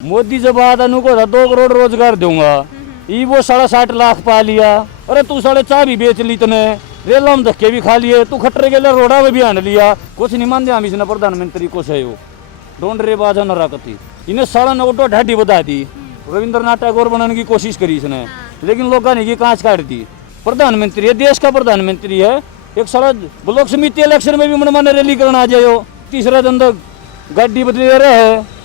मोदी जब आता को था 2 करोड़ रोजगार दूंगा, ये वो 60 लाख पा लिया। अरे तू 4.5 भी बेच ली तने, रेलों में धक्के भी खा लिए, तू खट्टे के लिए रोड़ा में भी आन लिया। कुछ नहीं मानते हम इसने प्रधानमंत्री को सही हो ढूंढ रे बाजा न रखती। इन्हें 9.5 ढाडी बता दी, रविंद्रनाथ टैगोर बनाने की कोशिश करी इसने, लेकिन लोगों ने ये कांच काट दी। प्रधानमंत्री है, देश का प्रधानमंत्री है, एक साला ब्लॉक समिति इलेक्शन में भी मनमाने रैली करना आ जाए। तीसरा दिन तक गाड़ी बदले रहे है,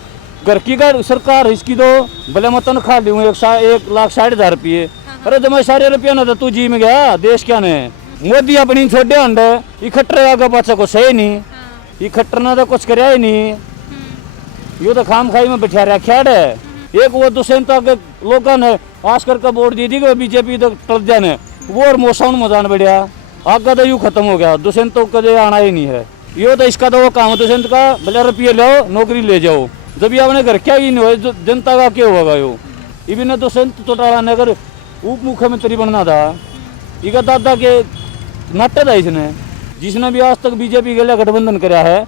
घर की सरकार इसकी तो भले मैं तनख्वाह लूँ 1,60,000 रुपये। अरे जब मैं सारे रुपया ना तो तू जी में गया, देश क्या ने मोदी अपनी छोटे अंड इकट्ठे आगे पाचा को सही नहीं, इकट्ठना तो कुछ कराया ही नहीं, यो तो खाम खाई में बैठा रखा है। एक वो दुष्यंता के लोगों ने आस करके वोट दी थी कि बीजेपी तो टल जाने, वो और मौसम मजान बढ़िया आगे तो यूँ खत्म हो गया। दुष्यंत तो कदे आना ही नहीं है, यो तो इसका तो वो काम दुष्यंत का भले रुपये लो नौकरी ले जाओ, जब ये अपने घर क्या ही नहीं हो जनता का क्या होगा। यो इवन दुष्यंत चौटाला ने अगर उप मुख्यमंत्री बनना था, इका दादा के नाट्य था इसने, जिसने भी आज तक बीजेपी के लिए गठबंधन कराया है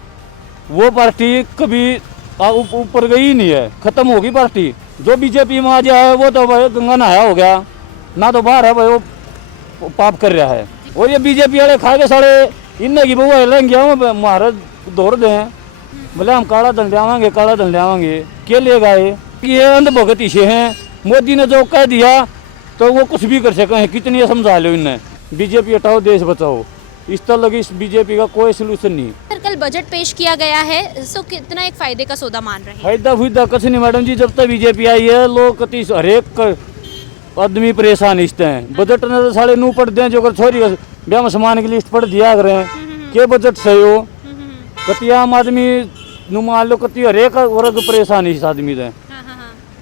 वो पार्टी कभी ऊपर गई नहीं है, खत्म होगी पार्टी। जो बीजेपी में आ जाए वो तो भाई गंगा नहाया हो गया, ना तो बाहर है भाई वो पाप कर रहा है। और ये बीजेपी वाले खा के साढ़े इन्हें की बहु लेंगे महाराज दौड़ दें, बोले हम काला धन लियावांगे, काला धन लियावांगे, क्या ले गए। ये अंधभगत इसे हैं, मोदी ने जो कह दिया तो वो कुछ भी कर सके, कितनी समझा लो इन्हें। बीजेपी हटाओ देश बचाओ, इस तरह लगी इस बीजेपी का कोई सोल्यूशन नहीं। सर कल बजट पेश किया गया है, सो कितना एक फायदे का सौदा मान रहे हैं? फायदा कुछ नहीं मैडम जी, जब तक बीजेपी आई है लोग कति हरेक आदमी परेशान इसते हैं। बजट ने तो साढ़े नू पढ़ दें, जो कर छोरी ब्याह में सामान की लिस्ट पढ़ दिया करें के बजट सही हो। कति आम आदमी नु मान लो कति हरेक वर्ग परेशान इस आदमी से।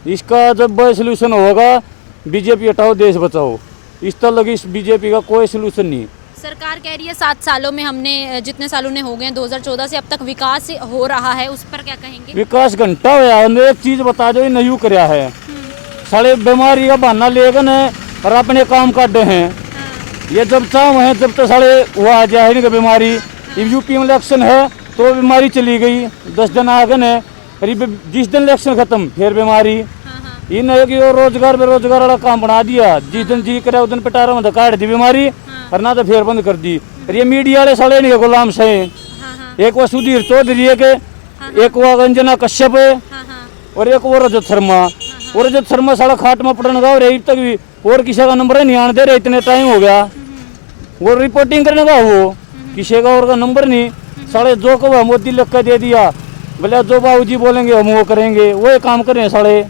इसका जब सोल्यूशन होगा बीजेपी हटाओ देश बचाओ, इस तरह लगी इस बीजेपी का कोई सोल्यूशन नहीं। सरकार कह रही है 7 सालों में हमने जितने सालों ने हो गए 2014 से अब तक विकास हो रहा है, उस पर क्या कहेंगे? विकास घंटा हुआ, एक चीज बता दो नहीं कराया है, सारे बीमारी का बहाना लेगा न और अपने काम काटे हैं। ये जब चाह है जब तो सारे वो आ जाए नहीं बीमारी। यूपी में इलेक्शन है तो बीमारी चली गई, 10 दिन आ गए न, जिस दिन इलेक्शन खत्म फिर बीमारी। इन कि रोजगार बेरोजगार वाला काम बना दिया, जिस दिन जी करे उस दिन पिटारा में काट दी बीमारी और ना तो फिर बंद कर दी। और ये मीडिया वाले साले नहीं गुलाम से, एक वो सुधीर चौधरी है के, एक वो अंजना कश्यप है और एक वो रजत शर्मा। और रजत शर्मा साला खाट में पड़ने का और तक भी और किसी का नंबर नहीं आने दे रहे, इतने टाइम हो गया वो रिपोर्टिंग करने का, वो किसी का और का नंबर नहीं। साले जो को मोदी लिख कर दे दिया, बोले जो बाबूजी बोलेंगे हम वो करेंगे, वो काम करें साले।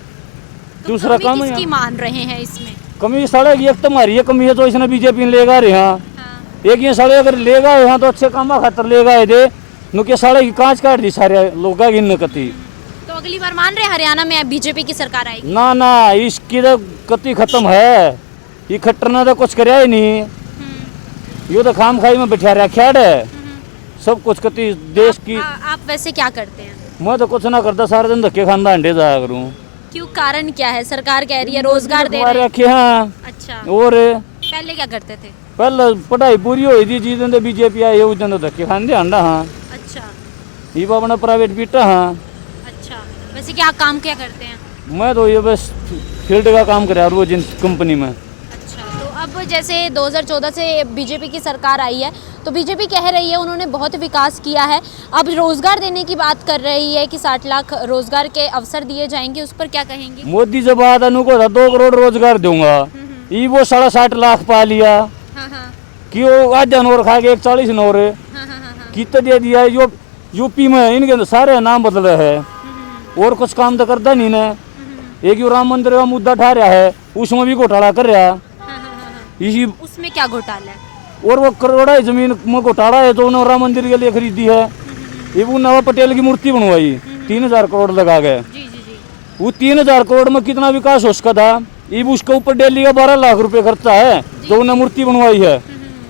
दूसरा काम किसकी मान रहे हैं इसमें? कमी साढ़े एक तो हमारी है कमी है, तो इसने बीजेपी ले गए यहाँ। एक ये साढ़े अगर ले गए यहाँ तो अच्छे काम खातर ले गए थे, नुके साढ़े की कांच काट दी सारे लोग कती। तो अगली बार मान रहे हरियाणा में बीजेपी की सरकार आएगी? ना इसकी तो कति खत्म है, ये खट्टरना तो कुछ कराया ही नहीं, यो तो खाम खाई में बैठा रखा है सब कुछ कति देश की। आप वैसे क्या करते हैं? मैं तो कुछ ना करता, सारे दिन धक्के खाना अंडे जाया करूँ। क्यों, कारण क्या है? सरकार कह रही है रोजगार दे रही रखे हैं। अच्छा, और पहले क्या करते थे? पहले पढ़ाई पूरी हुई थी, जिस दिन तो बीजेपी आई उस दिन तो धक्के खाने अंडा। हाँ अच्छा, ये अपना प्राइवेट बीटा। हाँ अच्छा, वैसे क्या काम क्या करते हैं? मैं तो ये बस फील्ड का काम कर वो जिन कंपनी में। अच्छा, तो अब जैसे 2014 से बीजेपी की सरकार आई है तो बीजेपी कह रही है उन्होंने बहुत विकास किया है, अब रोजगार देने की बात कर रही है कि 60 लाख रोजगार के अवसर दिए जाएंगे, उस पर क्या कहेंगे? मोदी जब आता को था 2 करोड़ रोजगार दूंगा, ये वो 60 लाख पा लिया। कि वो आज जानवर खा के 41 नौर कितना दे दिया। यूपी में इनके सारे नाम बदल रहे हैं और कुछ काम तो करता नहीं ने। एक यू राम मंदिर का मुद्दा उठा रहा है, उसमें भी घोटाला कर रहा इसी। उसमें क्या घोटाला है? और वो करोड़ा जमीन में घोटाला है तो उन्होंने राम मंदिर के लिए खरीदी है। ये वो नवाब पटेल की मूर्ति बनवाई 3,000 करोड़ लगा गए। वो 3,000 करोड़ में कितना विकास हो सका था? ये उसके ऊपर डेली का 12 लाख रुपए खर्चा है जो उन्हें मूर्ति बनवाई है।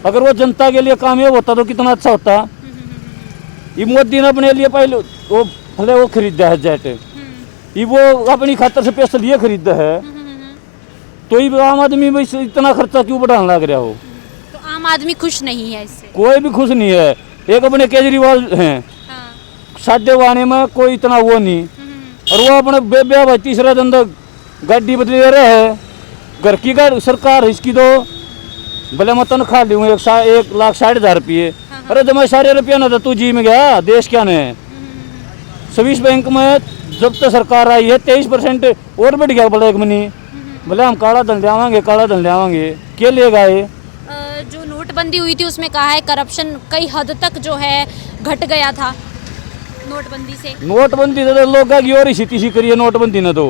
अगर वो जनता के लिए कामयाब होता तो कितना अच्छा होता। ये मोदी ने अपने लिए पहले वो भले वो खरीदा है जेट, ये वो अपनी खातर से पैसे लिए खरीदा है, तो ये आम आदमी में इतना खर्चा क्यों बढ़ाने लग रहा हो? तो आम आदमी खुश नहीं है इससे? कोई भी खुश नहीं है। एक अपने केजरीवाल हैं, साध्य वाने में कोई इतना वो नहीं, और वो अपने बेबे भाई तीसरे दिन तक गाड़ी बदली रहे है। घर की गाड़ी सरकार इसकी तो भले मैं तनख्वाह ली हूँ 1,60,000 रुपये। अरे जब मैं सारे रुपया ना तो तू जी में गया देश क्या ने। स्विस बैंक में जब तक सरकार आई है 23% और बढ़ गया ब्लैक मनी। बोले हम काला धन ले आवांगे क्या लेगा ये। जो नोटबंदी हुई थी उसमें कहा है करप्शन कई हद तक जो है घट गया था नोटबंदी से। नोटबंदी तो लोग की और स्थिति सी करी है नोटबंदी ने तो।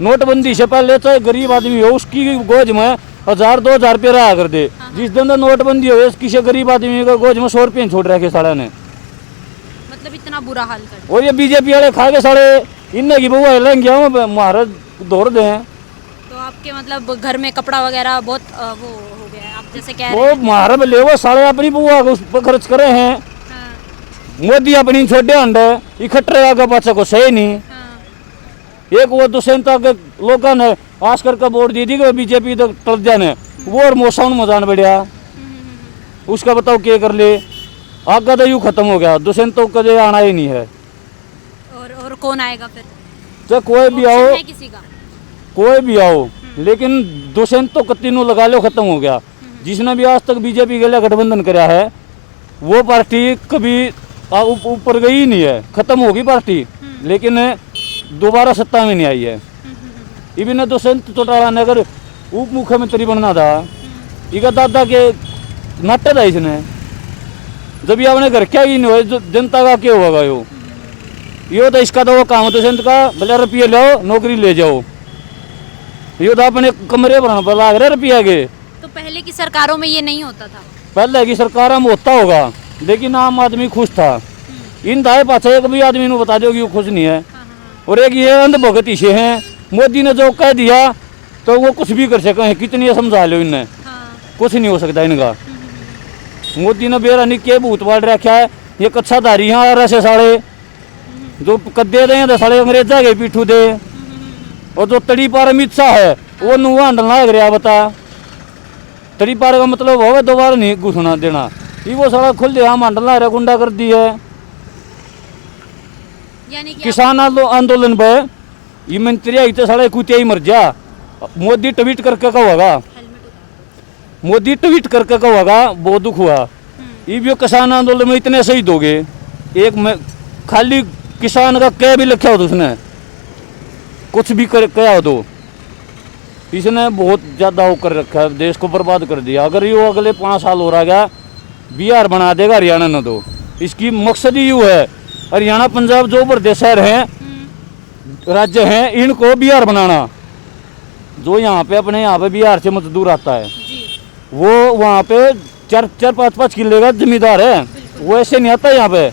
नोटबंदी से पहले चाहे गरीब आदमी हो उसकी गोज में 1,000-2,000 रुपये रहा कर दे। जिस दिन तो नोटबंदी हो किसी गरीब आदमी का गोज में 100 रुपये छोड़ रखे साड़ा ने। मतलब इतना बुरा हाल कर। और ये बीजेपी वाले खा के साड़े इन्हें की बुआ लेंगे महाराज दौड़ दे। तो आपके मतलब घर में कपड़ा वगैरह बहुत वो हो गया है आप जैसे कह रहे वो महाराज ले वो साड़े अपनी बुआ को उस पर खर्च करे हैं। हाँ, मोदी अपनी छोटे अंड इकट्ठे आगे बच्चे को सही नहीं। हाँ, एक वो दुष्यंता के लोगों ने आश करके वोट दी थी कि बीजेपी तक टल जाने वो और मौसम मजान बढ़िया उसका बताओ क्या कर ले। आगे तो यूँ खत्म हो गया दुष्यंत तो कदे आना ही नहीं है। और कौन आएगा फिर? चाहे कोई भी आओ ऑप्शन है किसी का? कोई भी आओ लेकिन दुष्यंत तो कत्तीनों लगा लो खत्म हो गया। जिसने भी आज तक बीजेपी के लिए गठबंधन कराया है वो पार्टी कभी ऊपर गई ही नहीं है। खत्म होगी पार्टी लेकिन दोबारा सत्ता में नहीं आई है। इवन दुष्यंत चौटाला ने अगर उप मुख्यमंत्री बनना था इका दादा के नाट्य था इसने। जब ये अपने घर क्या ही नहीं हो जनता का क्या होगा यो तो इसका तो वो काम दुष्यंत का भले रुपये लो नौकरी ले जाओ। यो तो अपने कमरे बनाने पर लाग रहे रुपया के। तो पहले की सरकारों में ये नहीं होता था। पहले की सरकार में होता होगा लेकिन आम आदमी खुश था। इन दाए पाछे एक भी आदमी ने बता दो कि वो खुश नहीं है। और एक ये अंधभगत इसे हैं मोदी ने जो कह दिया तो वो कुछ भी कर सके हैं कितनी समझा लो इनने कुछ नहीं हो सकता इनका। मोदी ने बेरानी के भूत बाढ़ रखा है। ये कच्छाधारी हैं और ऐसे साड़े जो कद्दे दे तो साड़े अंग्रेजा के पीठू दे। और जो तड़ी पार अमित शाह है वो नुआ हंडलना लग रहा बता। तड़ी पार का मतलब हो दोबारा नहीं घुसना देना। ये वो सारा खुल दिया हम हंडलना रहा गुंडा कर दी है। यानी कि किसान आंदोलन पे ये मंत्री आई तो साढ़े कुत्ते ही मर जा। मोदी ट्वीट करके कहोगा मोदी ट्वीट करके कहोगा बहुत दुख हुआ। ये भी किसान आंदोलन में इतने शहीद हो गए। एक में खाली किसान का क्या भी लिखा हो तो उसने कुछ भी कर क्या हो तो इसने बहुत ज़्यादा वो कर रखा है देश को बर्बाद कर दिया। अगर ये अगले 5 साल हो रहा गया बिहार बना देगा हरियाणा ने। तो इसकी मकसद ही यूँ है हरियाणा पंजाब जो बड़े शहर हैं राज्य हैं इनको बिहार बनाना। जो यहाँ पे अपने यहाँ पे बिहार से मजदूर आता है वो वहाँ पे 4-5 किले का जमींदार है वो ऐसे नहीं आता यहाँ पे।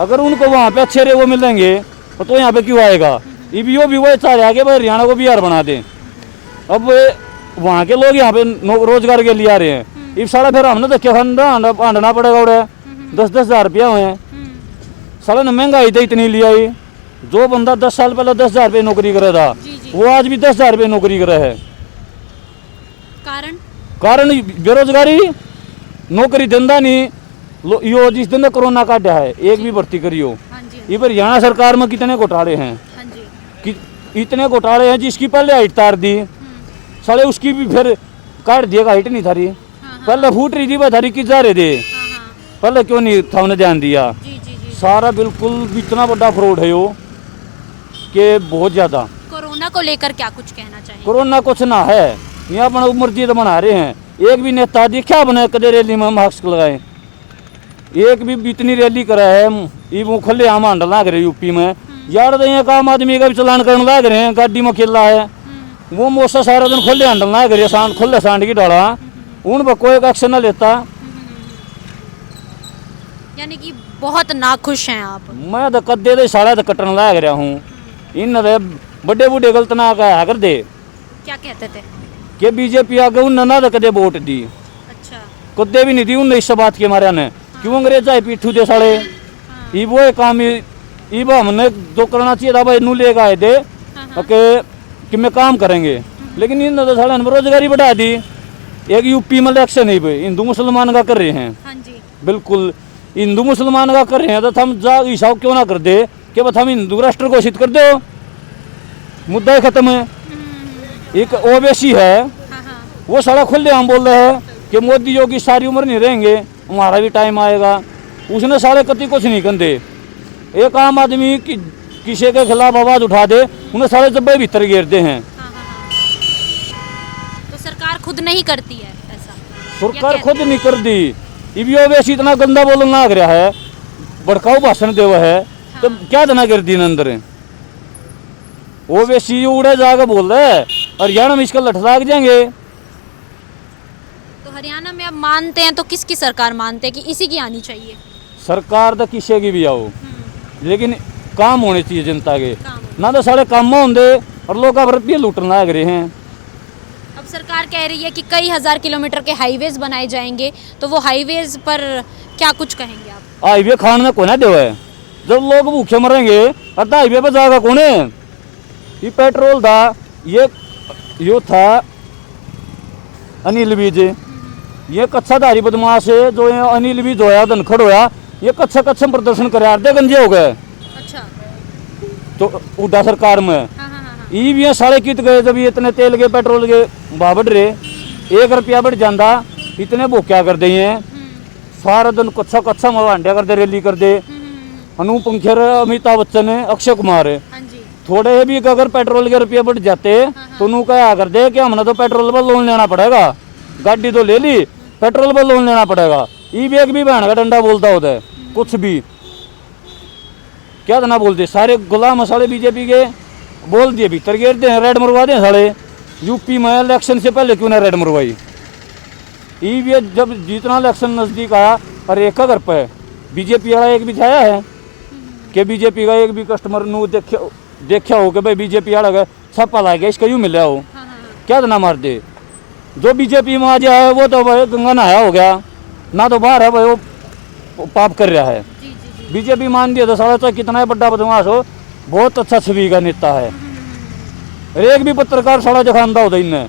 अगर उनको वहाँ पे अच्छे वो मिलेंगे तो यहाँ पे क्यों आएगा। ईबीओ भी वो चाह रहा है कि भाई हरियाणा को बिहार बना दें। अब वहाँ के लोग यहाँ पे रोजगार के लिए आ रहे हैं। इस सारा फिर हमने धक्के आंडना पड़ेगा उड़े 10-10 हज़ार रुपया हुए साला ने महंगाई तो इतनी लिया ही। जो बंदा 10 साल पहले 10,000 रुपये नौकरी करे था वो आज भी 10,000 रुपये नौकरी करे है। कारण बेरोजगारी नौकरी धंधा नहीं। यो जिस दिन कोरोना काटा है एक भी भर्ती करियो। ये पर हरियाणा सरकार में कितने घोटाले हैं कि इतने घोटाले हैं जिसकी पहले हाइट तार दी साले उसकी भी फिर काट दिएगा हाइट नहीं थारी। पहले फूट रही थी वह थारी की जा रहे थे पहले क्यों नहीं था उन्हें ध्यान दिया। सारा बिल्कुल इतना बड़ा फ्रॉड है यो कि बहुत ज़्यादा। कोरोना को लेकर क्या कुछ कहना चाहिए? कोरोना कुछ ना है यहाँ अपना मर्जी तो बना रहे हैं। एक भी नेता देखा बने कदे रैली में मास्क लगाए एक भी इतनी रैली करा है। ये वो खुले आम हांडल लाग रहे यूपी में यार तो यहाँ आम आदमी का भी चलान करने लाग रहे हैं। गाड़ी में खेला है वो मौसा सारा दिन खुले हांडल लाग रहे हैं खुले सांड की डाला उन पर कोई एक्शन ना लेता। यानी कि बहुत नाखुश हैं आप? मैं तो कद्दे दे साड़ा तो कटन लाग रहा हूँ। इन बड़े बूढ़े गलत ना कहा कर दे। क्या कहते थे कि बीजेपी आगे उन ना तो कदे वोट दी। अच्छा कदे भी नहीं दी उनने इस बात के मारे ने क्यों अंग्रेजा पीठू दे साड़े। ये वो काम हमने जो करना चाहिए था भाई नू लेकर आए थे कि मैं काम करेंगे लेकिन इन तो साड़े बेरोजगारी बढ़ा दी। एक यूपी में इलेक्शन ही भाई हिंदू मुसलमान का कर रहे हैं। बिल्कुल हिंदू मुसलमान का कर रहे हैं तो हम जा हिसाब क्यों ना कर दे कि बस हम हिंदू राष्ट्र घोषित कर दो, मुद्दा ही खत्म है। एक ओवैसी है, वो साला खुले हम बोल रहे हैं कि मोदी योगी सारी उम्र नहीं रहेंगे, हमारा भी टाइम आएगा। उसने साले कति कुछ नहीं कंदे। एक आम आदमी किसी के खिलाफ आवाज उठा दे, उन्हें साले जब्बे भीतर घेरते हैं। तो सरकार खुद नहीं करती है ऐसा? सरकार खुद नहीं कर दी। इबियो वैसे इतना गंदा बोलना लग रहा है, भड़काऊ भाषण देवा है, तो क्या देना कर दी अंदर। वो वैसी उड़े जाकर बोल रहे है, हरियाणा में इसका लठ लाग जाएंगे। तो हरियाणा में आप मानते हैं तो किसकी सरकार मानते हैं कि इसी की आनी चाहिए? सरकार तो किसी की भी आओ, लेकिन काम होने चाहिए जनता के, काम ना तो सारे काम होंगे और लोग अब रुपये लूटने लग रहे हैं। अब सरकार कह रही है कि कई हजार किलोमीटर के हाईवेज बनाए जाएंगे, तो वो हाईवेज पर क्या कुछ कहेंगे आप? हाईवे खाने को ना देवे, जब लोग भूखे मरेंगे अतः हाईवे पर जाएगा कौन है? ये पेट्रोल था, ये था अनिल बीज, ये कच्चाधारी बदमाश है जो ये अनिल बीज होया धनखड़ होया, ये कच्चा प्रदर्शन करे आधे गंजे हो गए। अच्छा। तो उड़ा सरकार में ये भी साढ़े कित गए, जब ये इतने तेल के पेट्रोल के भाव बढ़ रहे, 1 रुपया बढ़ जाता, इतने वो क्या कर दिए हैं, सारा दिन कच्चा मवांडिया कर दे, रैली कर दे। अनुपम खेर, अमिताभ बच्चन है, अक्षय कुमार है, थोड़े भी अगर पेट्रोल के रुपये बढ़ जाते तो उन्होंने क्या कर दे कि हमने तो पेट्रोल पर लोन लेना पड़ेगा, गाड़ी तो ले ली, पेट्रोल पर लोन लेना पड़ेगा। ई भी एक भी बहन का डंडा बोलता होता है, कुछ भी क्या ना बोलते, सारे गुलाम साले बीजेपी के बोल दिए भीतर घेरते हैं, रेड मरवा दें साले। यूपी में इलेक्शन से पहले क्यों ना रेड मरवाई? ई भी जब जितना इलेक्शन नजदीक आया, और एक घर पे बीजेपी वाला एक भी छाया है कि बीजेपी का एक भी कस्टमर नू देखा हो कि भाई बीजेपी वाला का छापा ला गया, इसका यूँ मिला हो, क्या ना मार दे। जो बीजेपी में आ जाए वो तो भाई गंगा नहाया हो गया, ना तो बाहर है भाई वो पाप कर रहा है। बीजेपी मान दिया तो साला चाहे कितना बड़ा बदमाश हो, बहुत अच्छा छवि का नेता है। एक भी पत्रकार साला दिखाता होता इनने,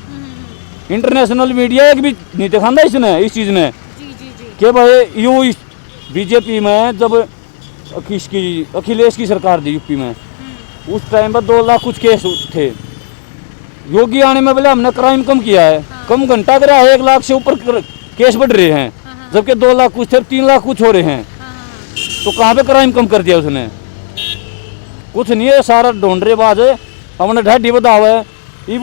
इंटरनेशनल मीडिया एक भी नहीं दिखाता इसने, इस चीज ने कि भाई यू बीजेपी में जब अखिलेश की सरकार थी यूपी में, उस टाइम पर 2 लाख कुछ केस थे। योगी आने में बोले हमने क्राइम कम किया है, कम घंटा करा है, 1 लाख से ऊपर केस बढ़ रहे हैं, जबकि 2 लाख कुछ थे, 3 लाख कुछ हो रहे हैं। तो कहाँ पे क्राइम कम कर दिया उसने? कुछ नहीं है, सारा ढोंडरेबाज है, हमने ढाडी बतावा है। ये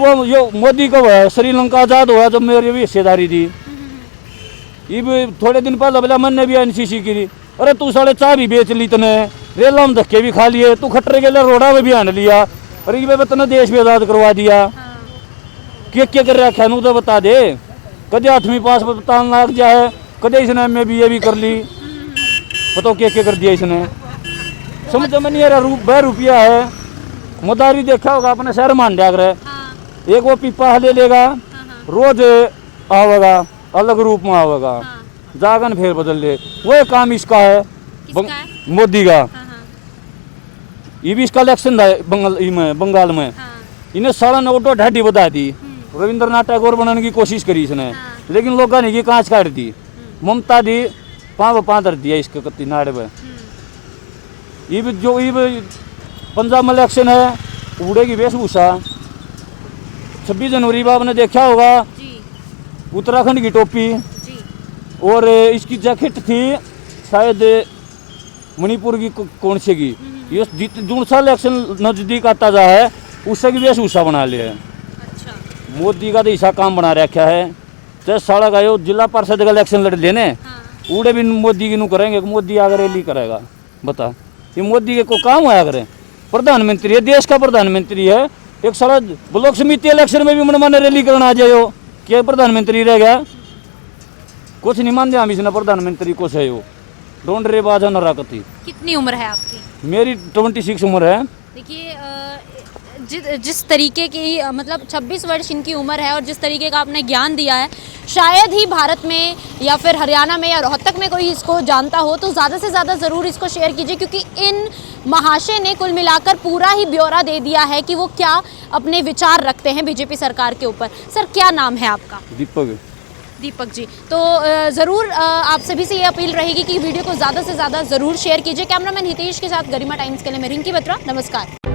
मोदी कब है श्रीलंका आजाद हुआ जब मेरी भी हिस्सेदारी थी। ये थोड़े दिन पहले बोला मैंने भी एनसीसी की थी, अरे तू साढ़े चाय भी बेच ली तने, रेला में धक्के भी खा लिए, तू खट्टे के लिए रोड़ा में भी आन लिया, और ये तने देश भी आजाद करवा दिया। क्या कर रहा है तो बता दे। कदे 8वीं पास बताना लग जाए, कदे इसने MA BA भी कर ली, बताओ क्या कर दिया इसने? समझ में नहीं आ रहा। रुपया है, मदारी देखा होगा अपने शहर मान दिया करे, एक वो पीपा ले लेगा, रोज आवेगा, अलग रूप में आवेगा, जागन फिर बदल ले। वो काम इसका है, मोदी का। ये भी इसका इलेक्शन था बंगाल में, इन्हें सारा नोटो ढाडी बता दी, रविंद्रनाथ टैगोर बनाने की कोशिश करी इसने, लेकिन लोगों ने की कांच काट दी, ममता दी, पाँव धर दिया इसके कत्ती नाड़े में। ये भी जो ये पंजाब में इलेक्शन है, उड़े की वेशभूषा 26 जनवरी में आपने देखा होगा, उत्तराखंड की टोपी, और इसकी जैकेट थी शायद मणिपुर की कौन से की। ये जो सा इलेक्शन नजदीक आता जा है उससे की वेशभूषा बना लिया है। अच्छा। मोदी का तो ऐसा काम बना रखा है, चाहे सड़क आयो जिला परिषद का इलेक्शन लड़ लेने, उड़े भी मोदी की नू करेंगे, मोदी आगे रैली करेगा। बता, ये मोदी के को काम होया करे? प्रधानमंत्री है, देश का प्रधानमंत्री है, एक सारा ब्लॉक समिति इलेक्शन में भी मनमाने रैली करना आ जाए, क्या प्रधानमंत्री रह गया? कुछ नहीं मानते हम इसने प्रधानमंत्री को सही हो, ढोंडरे बाजा न राकती। कितनी उम्र है आपकी? मेरी 26 उम्र है। देखिए जिस तरीके की मतलब 26 वर्ष इनकी उम्र है, और जिस तरीके का आपने ज्ञान दिया है, शायद ही भारत में या फिर हरियाणा में या रोहतक में कोई इसको जानता हो, तो ज़्यादा से ज़्यादा ज़रूर इसको शेयर कीजिए, क्योंकि इन महाशय ने कुल मिलाकर पूरा ही ब्यौरा दे दिया है कि वो क्या अपने विचार रखते हैं बीजेपी सरकार के ऊपर। सर क्या नाम है आपका? दीपक। दीपक जी, तो ज़रूर आप सभी से ये अपील रहेगी कि वीडियो को ज़्यादा से ज़्यादा ज़रूर शेयर कीजिए। कैमरामैन हितेश के साथ गरिमा टाइम्स के लिए मैं रिंकी बत्रा, नमस्कार।